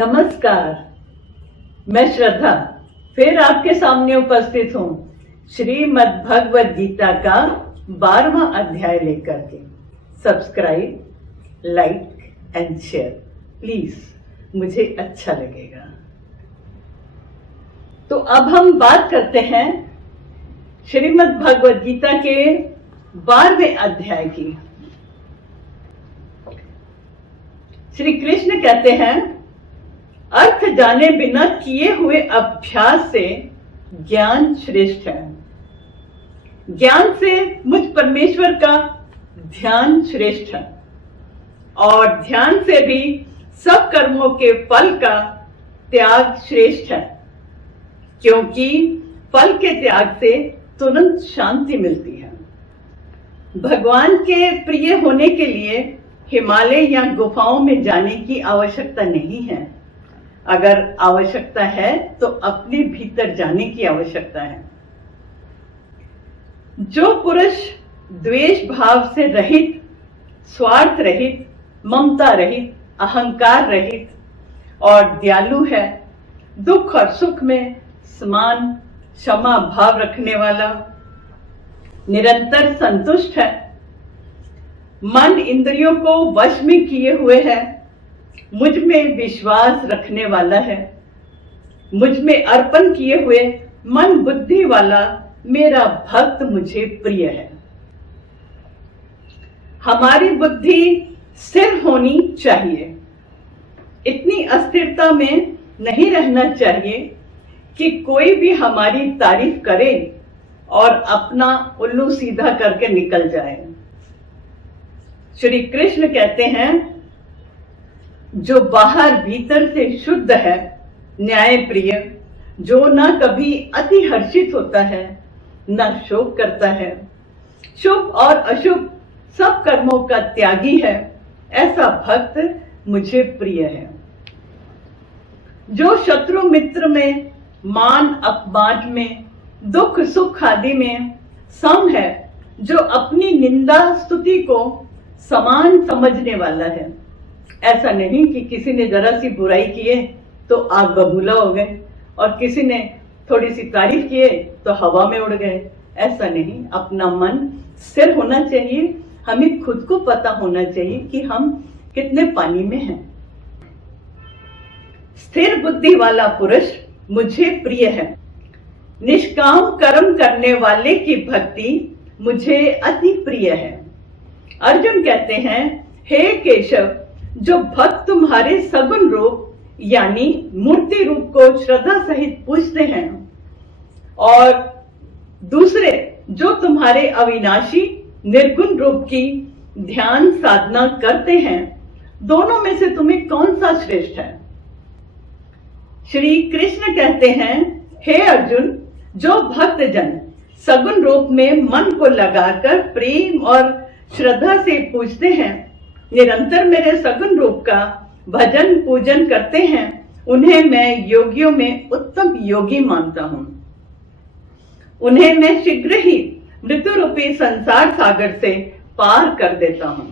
नमस्कार, मैं श्रद्धा फिर आपके सामने उपस्थित हूँ श्रीमद् भगवद गीता का 12वां अध्याय लेकर के। Subscribe, like and share please, मुझे अच्छा लगेगा। तो अब हम बात करते हैं श्रीमद् भगवद गीता के 12वें अध्याय की। श्री कृष्ण कहते हैं, अर्थ जाने बिना किए हुए अभ्यास से ज्ञान श्रेष्ठ है। ज्ञान से मुझ परमेश्वर का ध्यान श्रेष्ठ है और ध्यान से भी सब कर्मों के फल का त्याग श्रेष्ठ है, क्योंकि फल के त्याग से तुरंत शांति मिलती है। भगवान के प्रिय होने के लिए हिमालय या गुफाओं में जाने की आवश्यकता नहीं है। अगर आवश्यकता है तो अपने भीतर जाने की आवश्यकता है। जो पुरुष द्वेष भाव से रहित, स्वार्थ रहित, ममता रहित, अहंकार रहित और दयालु है, दुख और सुख में समान क्षमा भाव रखने वाला, निरंतर संतुष्ट है, मन इंद्रियों को वश में किए हुए है, मुझ में विश्वास रखने वाला है, मुझ में अर्पण किए हुए मन बुद्धि वाला मेरा भक्त मुझे प्रिय है। हमारी बुद्धि स्थिर होनी चाहिए। इतनी अस्थिरता में नहीं रहना चाहिए कि कोई भी हमारी तारीफ करे और अपना उल्लू सीधा करके निकल जाए। श्री कृष्ण कहते हैं, जो बाहर भीतर से शुद्ध है, न्याय प्रिय, जो न कभी अति हर्षित होता है, न शोक करता है, शुभ और अशुभ सब कर्मों का त्यागी है, ऐसा भक्त मुझे प्रिय है। जो शत्रु मित्र में, मान अपमान में, दुख सुख आदि में सम है, जो अपनी निंदा स्तुति को समान समझने वाला है। ऐसा नहीं कि किसी ने जरा सी बुराई किए तो आग बबूला हो गए और किसी ने थोड़ी सी तारीफ किए तो हवा में उड़ गए। ऐसा नहीं, अपना मन स्थिर होना चाहिए। हमें खुद को पता होना चाहिए कि हम कितने पानी में हैं। स्थिर बुद्धि वाला पुरुष मुझे प्रिय है। निष्काम कर्म करने वाले की भक्ति मुझे अति प्रिय है। अर्जुन कहते हैं, हे केशव, जो भक्त तुम्हारे सगुण रूप यानी मूर्ति रूप को श्रद्धा सहित पूजते हैं और दूसरे जो तुम्हारे अविनाशी निर्गुण रूप की ध्यान साधना करते हैं, दोनों में से तुम्हें कौन सा श्रेष्ठ है? श्री कृष्ण कहते हैं, हे अर्जुन, जो भक्त जन सगुण रूप में मन को लगाकर प्रेम और श्रद्धा से पूजते हैं, निरंतर मेरे सगुण रूप का भजन पूजन करते हैं, उन्हें मैं योगियों में उत्तम योगी मानता हूं। उन्हें मैं शीघ्र ही मृत्यु रूपी संसार सागर से पार कर देता हूं।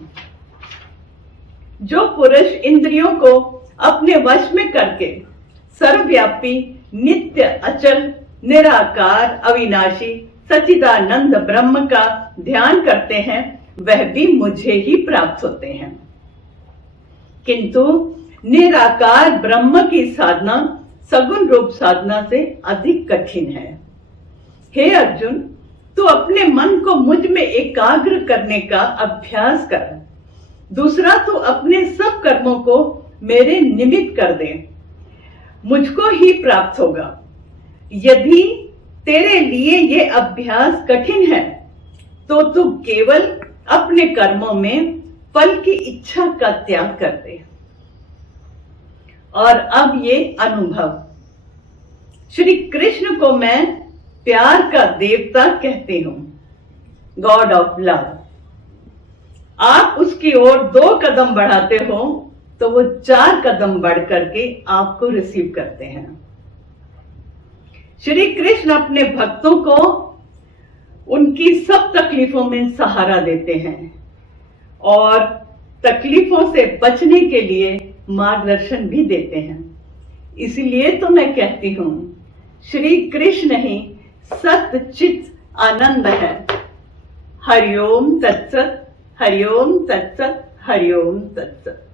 जो पुरुष इंद्रियों को अपने वश में करके सर्वव्यापी, नित्य, अचल, निराकार, अविनाशी, सच्चिदानंद ब्रह्म का ध्यान करते हैं, वह भी मुझे ही प्राप्त होते हैं। किंतु निराकार ब्रह्म की साधना सगुण रूप साधना से अधिक कठिन है। हे अर्जुन, तू अपने मन को मुझ में एकाग्र करने का अभ्यास कर। दूसरा, तू अपने सब कर्मों को मेरे निमित्त कर दे, मुझको ही प्राप्त होगा। यदि तेरे लिए यह अभ्यास कठिन है तो तू केवल अपने कर्मों में फल की इच्छा का त्याग कर दे। और अब ये अनुभव, श्री कृष्ण को मैं प्यार का देवता कहती हूं, गॉड ऑफ लव। आप उसकी ओर 2 कदम बढ़ाते हो तो वो 4 कदम बढ़ करके आपको रिसीव करते हैं। श्री कृष्ण अपने भक्तों को उनकी सब तकलीफों में सहारा देते हैं और तकलीफों से बचने के लिए मार्गदर्शन भी देते हैं। इसलिए तो मैं कहती हूँ श्री कृष्ण ही सत्य चित आनंद है। हरिओम तत्सत, हरिओम तत्सत, हरिओम तत्सत।